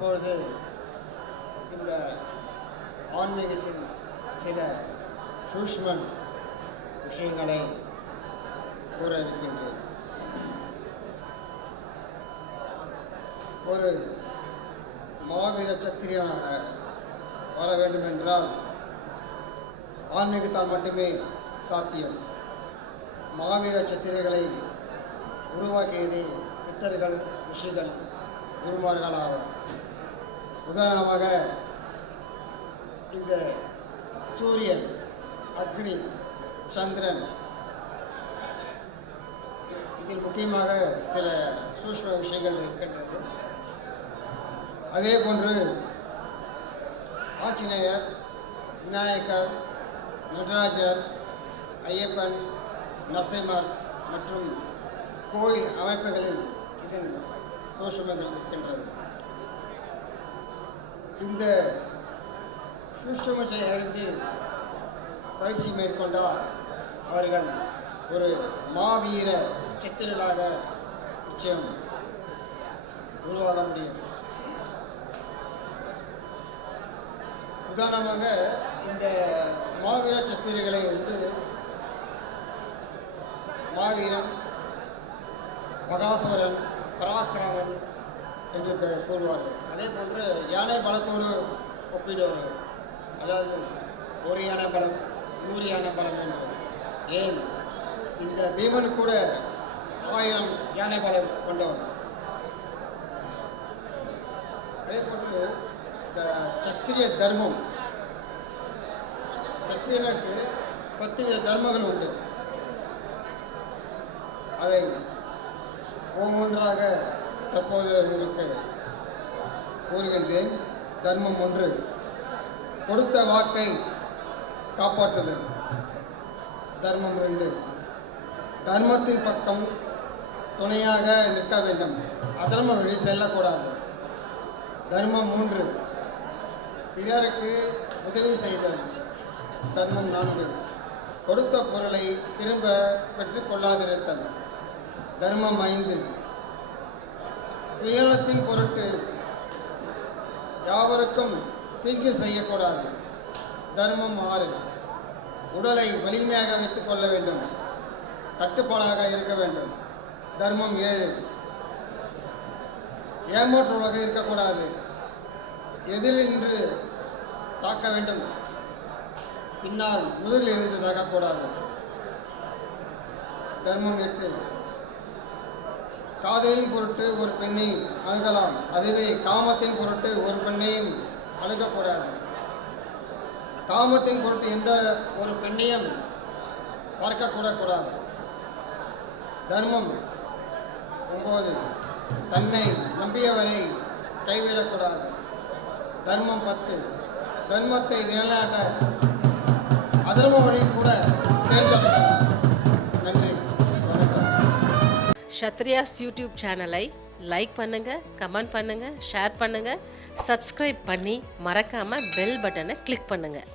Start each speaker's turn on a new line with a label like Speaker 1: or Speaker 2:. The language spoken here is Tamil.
Speaker 1: இப்பொழுது இந்த ஆன்மீகத்தின் சில சூஷ்ம விஷயங்களை கூற இருக்கின்றேன் ஒரு மாவீர சத்திரியனாக வர வேண்டும் என்றால் ஆன்மீகத்தால் மட்டுமே சாத்தியம். மாவீர சத்திரிகளை உருவாக்கியதே சித்தர்கள் ரிஷிகள் குருமார்கள் ஆவார் உதாரணமாக இந்த சூரியன் அக்னி சந்திரன். இதில் முக்கியமாக சில சூஷ்ம விஷயங்கள் இருக்கின்றது. அதே போன்று ஆஞ்சநேயர் விநாயகர் நடராஜர் ஐயப்பன் நரசிம்மர் மற்றும் கோயில் அமைப்புகளில் இதன் சூஷ்மங்கள் இருக்கின்றது. இந்த சூஷ்மத்தை அறிந்து பயிற்சி மேற்கொண்டால் அவர்கள் ஒரு மாவீர சித்திரனாக நிச்சயம் உருவாக முடியும். உதாரணமாக இந்த மாவீர சத்திரிகளை வந்து மாவீரன் மகாசுவரன் பராக்கிரமன் என்று கூறுவார்கள். அதே போன்று யானை பலத்தோடு ஒப்பிடுவார்கள். அதாவது ஒரு யானை பலம் நூறு யானை பலம் என்று. ஏன்? இந்த பீமன் கூட ஆயிரம் யானை பலம் கொண்டவர் அதே போன்று இந்த சத்திரிய தர்மம் சத்திரியனுக்கு பத்து தர்மங்கள் உண்டு. அதை ஒவ்வொன்றாக தற்போது உங்களுக்கு கூறுகின்றேன். தர்மம் ஒன்று. கொடுத்த வாக்கை காப்பாற்றுதல். தர்மம் ரெண்டு. தர்மத்தின் பக்கம் துணையாக நிற்க வேண்டும். அதர்ம வழி செல்லக்கூடாது. தர்மம் மூன்று. பிறருக்கு உதவி செய்தல். தர்மம் நான்கு. கொடுத்த பொருளை திரும்ப பெற்றுக்கொள்ளாதிருத்தல் தர்மம் ஐந்து சுயநலத்தின் பொருட்டு யாவருக்கும் தீங்கு செய்யக்கூடாது. தர்மம் ஆறு உடலை வலிமையாக வைத்துக் கொள்ள வேண்டும். கட்டுப்பாடாக இருக்க வேண்டும். தர்மம் ஏழு. ஏமாற்றுவதாக இருக்கக்கூடாது. எதிரின்று நின்று தாக்க வேண்டும். பின்னால் முதலில் இருந்து தாக்கக்கூடாது. தர்மம் எட்டு. காதலின் பொருட்டு ஒரு பெண்ணை அணுகலாம் அதுவே காமத்தின் பொருட்டு ஒரு பெண்ணையும் அணுகக்கூடாது காமத்தின் பொருட்டு எந்த ஒரு பெண்ணையும் பார்க்கக்கூடக்கூடாது தர்மம் ஒன்பது தன்னை நம்பியவரை கைவிடக்கூடாது. தர்மம் பத்து. தர்மத்தை நிலைநாட்ட அதர்ம வழி கூட தேர்ந்தெடுக்கலாம்
Speaker 2: ஷத்ரியாஸ் யூடியூப் சேனலை லைக் பண்ணுங்கள் கமெண்ட் பண்ணுங்கள் ஷேர் பண்ணுங்கள் சப்ஸ்கிரைப் பண்ணி மறக்காமல் பெல் பட்டனை கிளிக் பண்ணுங்கள்